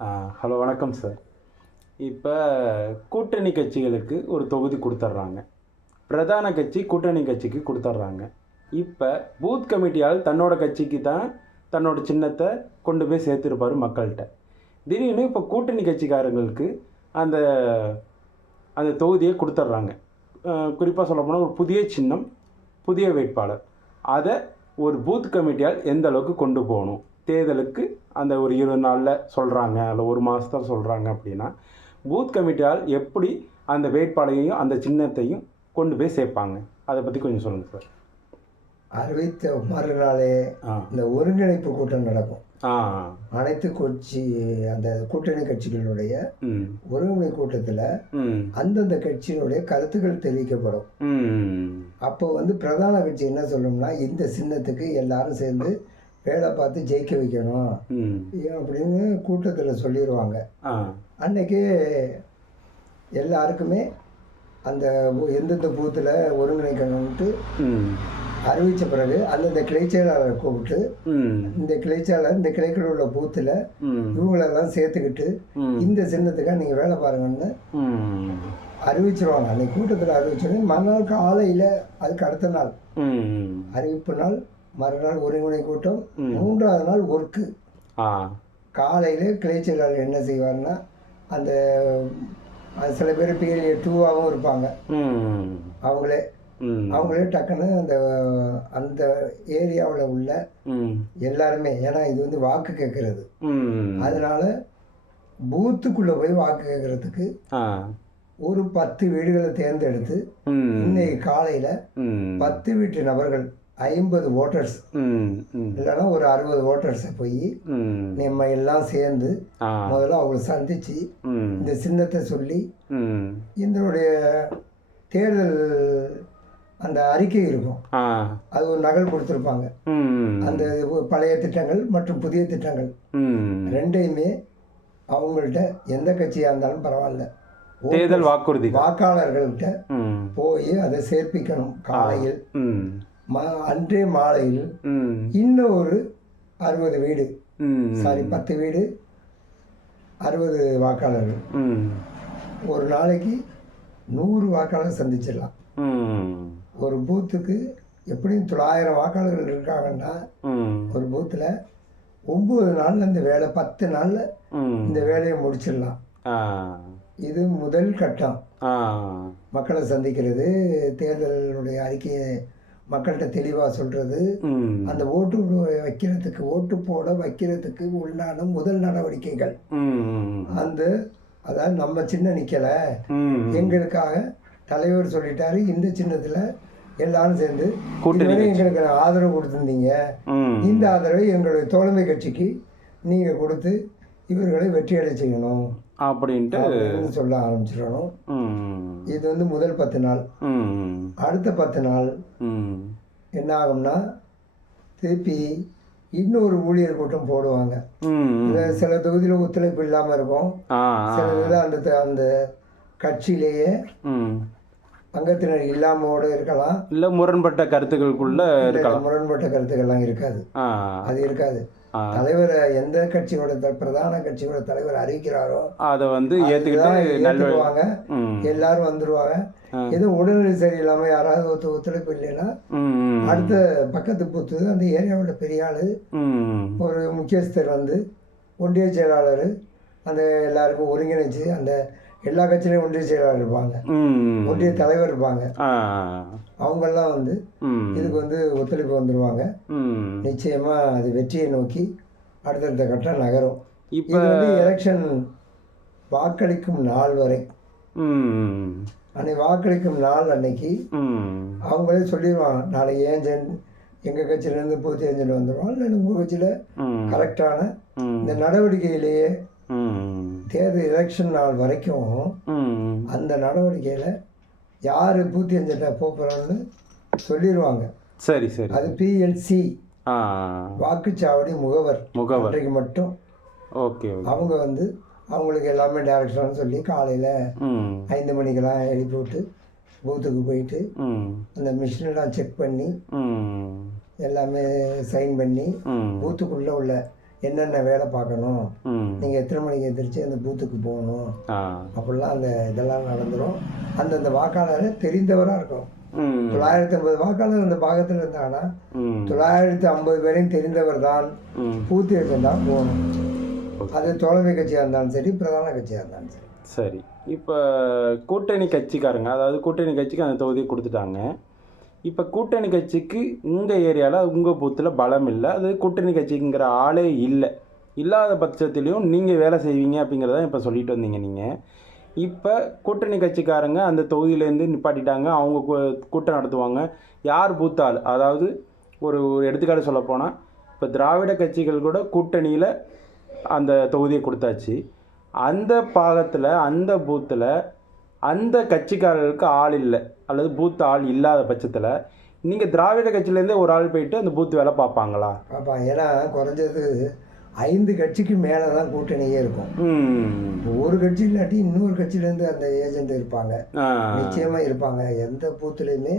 Hello வணக்கம் sir இப்போ கூட்டணி கட்சிகளுக்கு ஒரு தொகுதி கொடுத்துட்றாங்க பிரதான கட்சி கூட்டணி கட்சிக்கு கொடுத்துட்றாங்க இப்போ பூத் கமிட்டியால் தன்னோட கட்சிக்கு தான் தன்னோட சின்னத்தை கொண்டு போய் சேர்த்துருப்பார் மக்கள்கிட்ட. திடீர்னு இப்போ கூட்டணி கட்சிக்காரங்களுக்கு அந்த அந்த தொகுதியை கொடுத்துட்றாங்க குறிப்பாக சொல்ல போனால் ஒரு புதிய சின்னம் புதிய வேட்பாளர். அதை ஒரு பூத் கமிட்டியால் எந்த அளவுக்கு கொண்டு போகணும்? தேர்தலுக்கு அந்த ஒரு இருபது நாளில் சொல்கிறாங்க அல்ல ஒரு மாதத்தில் சொல்கிறாங்க அப்படின்னா பூத் கமிட்டியால் எப்படி அந்த வேட்பாளரையும் அந்த சின்னத்தையும் கொண்டு போய் சேர்ப்பாங்க? அதை பற்றி கொஞ்சம் சொல்லுங்கள் சார். அறிவித்த மறுநாளே இந்த ஒருங்கிணைப்பு கூட்டம் நடக்கும். அனைத்து கட்சி அந்த கூட்டணி கட்சிகளுடைய ஒருங்கிணை கூட்டத்தில் அந்தந்த கட்சியினுடைய கருத்துக்கள் தெரிவிக்கப்படும். அப்போ வந்து பிரதான கட்சி என்ன சொல்லணும்னா இந்த சின்னத்துக்கு எல்லாரும் சேர்ந்து வேலை பார்த்து ஜெயிக்க வைக்கணும். அப்படின்னு கூட்டத்தில் சொல்லிடுவாங்க அன்னைக்கு எல்லாருக்குமே அந்த எந்தெந்த பூத்தில் ஒருங்கிணைக்கணும்ட்டு அறிவித்த பிறகு அந்தந்த கிளைச்செயலாளரை கூப்பிட்டு இந்த கிளைச்சாளர் இந்த கிளைக்கில் உள்ள பூத்தில் இவங்களெல்லாம் சேர்த்துக்கிட்டு இந்த சின்னத்துக்காக நீங்கள் வேலை பாருங்கன்னு அறிவிச்சிருவாங்க. அன்னைக்கு கூட்டத்தில் அறிவிச்சோடனே மறுநாள் காலையில் அதுக்கு அடுத்த நாள் அறிவிப்பு நாள் மறுநாள் ஒருங்கிணை கூட்டம். மூன்றாவது நாள் ஒர்க்கு காலையில் கிளைச்செயலாளர் என்ன செய்வார்னா அந்த சில பேர் பிஎல்ஏ டூவாகவும் இருப்பாங்க. அவங்களே. அவங்களே டக்குன்னு அந்த அந்த ஏரியாவில் உள்ள எல்லாருமே ஏன்னா இது வந்து வாக்கு கேட்கறது. அதனால பூத்துக்குள்ளே போய் வாக்கு கேட்கறதுக்கு ஒரு பத்து வீடுகளை தேர்ந்தெடுத்து இன்னைக்கு காலையில் பத்து வீட்டு நபர்கள் ஐம்பது ஓட்டர்ஸ் இல்லைன்னா ஒரு அறுபது ஓட்டர்ஸை போய் நம்ம எல்லாம் சேர்ந்து முதல்ல அவங்களை சந்தித்து ம். இந்த சின்னத்தை சொல்லி இதனுடைய தேர்தல் அந்த அறிக்கை இருக்கும். அது ஒரு நகல் கொடுத்துருப்பாங்க. அந்த பழைய திட்டங்கள் மற்றும் புதிய திட்டங்கள். ரெண்டையுமே அவங்கள்ட்ட எந்த கட்சியாக இருந்தாலும் பரவாயில்ல. தேர்தல் வாக்குறுதி வாக்காளர்கள்ட்ட போய் அதை சேர்ப்பிக்கணும் காலையில். அன்றே மாலையில் இன்னும் ஒரு அறுபது வீடு. சாரி பத்து வீடு அறுபது வாக்காளர்கள். ஒரு நாளைக்கு நூறு வாக்காளர் சந்திச்சிடலாம். ஒரு பூத்துக்கு எப்படியும் தொள்ளாயிரம் வாக்காளர்கள் இருக்காங்கன்னா ஒரு பூத்தில் ஒம்பது நாளில் இந்த வேலை பத்து நாளில் இந்த வேலையை முடிச்சிடலாம். இது முதல் கட்டம். மக்களை சந்திக்கிறது தேர்தலுடைய அறிக்கையை மக்கள்கிட்ட தெளிவாக சொல்கிறது அந்த ஓட்டு வைக்கிறதுக்கு ஓட்டு போட வைக்கிறதுக்கு உண்டான முதல் நடவடிக்கைகள். அந்த அதாவது நம்ம சின்ன நிற்கலை எங்களுக்காக தலைவர் சொல்லிட்டாரு இந்த சின்னத்தில் எல்லாரும் சேர்ந்து எங்களுக்கு ஆதரவு கொடுத்துருந்தீங்க. இந்த ஆதரவை எங்களுடைய தோழமை கட்சிக்கு நீங்கள் கொடுத்து இவர்களை வெற்றியடை செய்யணும் அப்படின்ட்டு சொல்ல ஆரம்பிச்சிடணும். இது வந்து முதல் பத்து நாள். அடுத்த பத்து நாள் என்ன ஆகும்னா திருப்பி இன்னொரு ஊழியர் கூட்டம் போடுவாங்க. சில தொகுதியில் ஒத்துழைப்பு இல்லாமல் இருக்கும். சில இதில் அந்த அந்த கட்சியிலேயே ம் அங்கத்தினர் இல்லாமோட இருக்கலாம். இல்லை முரண்பட்ட கருத்துக்களுக்குள்ள இருக்கலாம். முரண்பட்ட கருத்துக்கள்லாம் இருக்காது. அது இருக்காது. தலைவரை எந்த கட்சியோட பிரதான கட்சியோட தலைவர் அறிவிக்கிறாரோ அதை வந்து ம். எல்லாரும் வந்துருவாங்க. எதுவும் உடல்நிலை சரியில்லாமல் யாராவது ஒத்து ஒத்துழைப்பு இல்லைன்னா அடுத்த பக்கத்து பூத்து அந்த ஏரியாவில் பெரிய ஆள் ஒரு முக்கியஸ்தர் வந்து ஒன்றிய செயலாளர் அந்த எல்லாருக்கும் ஒருங்கிணைச்சு அந்த எல்லா கட்சியிலையும் ஒன்றிய செயலாளர் இருப்பாங்க. ஒன்றிய தலைவர் இருப்பாங்க. அவங்கெல்லாம் வந்து இதுக்கு வந்து ஒத்துழைப்பு வந்துருவாங்க. ம். நிச்சயமாக அது வெற்றியை நோக்கி அடுத்தடுத்த கட்டம் நகரும். இப்போ வந்து எலெக்ஷன் வாக்களிக்கும் நாள் வரை. அன்னைக்கு வாக்களிக்கும் நாள் அன்னைக்கு அவங்களே சொல்லிடுவாங்க நாளைக்கு ஏஜென்ட் எங்கள் கட்சியிலேருந்து பூத்து ஏஜென்ட் வந்துடுவாங்க இல்லை உங்கள் கட்சியில் கரெக்டான இந்த நடவடிக்கையிலேயே தேர்தல் எலெக்ஷன் நாள் வரைக்கும் அந்த நடவடிக்கையில் யார் பூத்தி ஏஜென்ட்டை போகிறோன்னு சொல்லிடுவாங்க சரி சரி. அது பிஎல்சி வாக்குச்சாவடி முகவர் முகவர். அன்றைக்கு மட்டும். ஓகே அவங்க வந்து அவங்களுக்கு எல்லாமே டைரக்ஷன் சொல்லி காலையில் ஐந்து மணிக்கெல்லாம் எழுப்பி விட்டு பூத்துக்கு போயிட்டு அந்த மிஷினெல்லாம் செக் பண்ணி எல்லாமே சைன் பண்ணி பூத்துக்குள்ளே உள்ள என்னென்ன வேலை பார்க்கணும்? நீங்கள் எத்தனை மணிக்கு எந்திரிச்சு அந்த பூத்துக்கு போகணும்? அப்படிலாம் அந்த இதெல்லாம் நடந்துடும் அந்தந்த வாக்காளர் தெரிந்தவராக இருக்கும் தொள்ளாயிரத்தி ஐம்பது வாக்காளர் அந்த பாகத்தில் இருந்தாங்கன்னா தொள்ளாயிரத்தி ஐம்பது பேரையும் தெரிந்தவர் தான் பூத்து வச்சிருந்தா போகணும். அது தோழமை கட்சியாக இருந்தாலும் சரி பிரதான கட்சியாக இருந்தாலும் சரி. சரி. இப்போ கூட்டணி கட்சிக்காரங்க அதாவது கூட்டணி கட்சிக்கு அந்த தொகுதியை கொடுத்துட்டாங்க. இப்போ கூட்டணி கட்சிக்கு உங்கள் ஏரியாவில் உங்கள் பூத்தில் பலம் இல்லை. அது கூட்டணி கட்சிங்கிற ஆளே இல்லை. இல்லாத பட்சத்துலேயும் நீங்கள் வேலை செய்வீங்க அப்படிங்கிறத இப்போ சொல்லிட்டு வந்தீங்க நீங்கள் இப்போ கூட்டணி கட்சிக்காரங்க அந்த தொகுதியிலேருந்து நிப்பாட்டிட்டாங்க. அவங்க கூ- கூட்டம் நடத்துவாங்க. யார் பூத்தாள் அதாவது ஒரு எடுத்துக்காட்டு சொல்லப்போனால் இப்போ திராவிட கட்சிகள் கூட கூட்டணியில் அந்த தொகுதியை கொடுத்தாச்சு. அந்த பாகத்தில் அந்த பூத்தில் அந்த கட்சிக்காரர்களுக்கு ஆள் இல்லை அல்லது பூத் ஆள் இல்லாத பட்சத்தில் நீங்கள் திராவிட கட்சியிலேருந்தே ஒரு ஆள் போயிட்டு அந்த பூத் வேலை பார்ப்பாங்களா? பார்ப்பாங்க ஏன்னா குறைஞ்சது ஐந்து கட்சிக்கு மேலே தான் கூட்டணியே இருக்கும். ஒரு கட்சி இல்லாட்டி இன்னொரு கட்சியிலேருந்து அந்த ஏஜென்ட் இருப்பாங்க. நிச்சயமாக இருப்பாங்க. எந்த பூத்துலேயுமே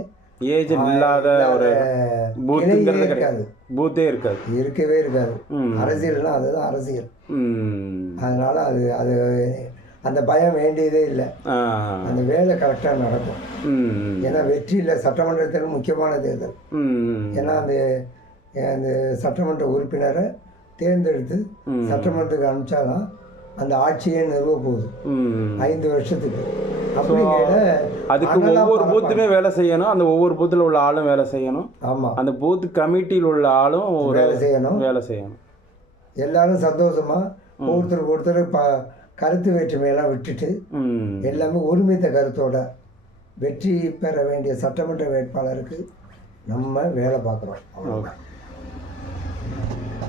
ஏஜென்ட் இல்லாத ஒரு பூத்துங்கிறது கிடையாது. பூத்தே இருக்காது. இருக்கவே இருக்காது. அரசியல்னா அதுதான் அரசியல். அதனால அது அது அந்த பயம் வேண்டியதே இல்லை. அந்த வேலை கரெக்டாக நடக்கும். ஏன்னா வெற்றியில் சட்டமன்ற தேர்தல் முக்கியமான தேர்தல் ஏன்னா அந்த அந்த சட்டமன்ற உறுப்பினரை தேர்ந்தெடுத்து. சட்டமன்றத்துக்கு அனுப்பிச்சாதான் அந்த ஆட்சியே நிறுவ போகுது. ஐந்து வருஷத்துக்கு. அதுக்கு ஒவ்வொரு. பூத்துமே வேலை செய்யணும் அந்த ஒவ்வொரு பூத்தில் உள்ள ஆளும் வேலை செய்யணும். ஆமாம் அந்த பூத் கமிட்டியில் உள்ள ஆளும் வேலை செய்யணும். வேலை செய்யணும். எல்லாரும் சந்தோஷமா ஒருத்தருக்கு ஒருத்தர் ப கருத்து வேற்றுமையெல்லாம் விட்டுட்டு எல்லாமே ஒருமித்த கருத்தோட வெற்றி பெற வேண்டிய சட்டமன்ற வேட்பாளருக்கு நம்ம வேலை பார்க்குறோம்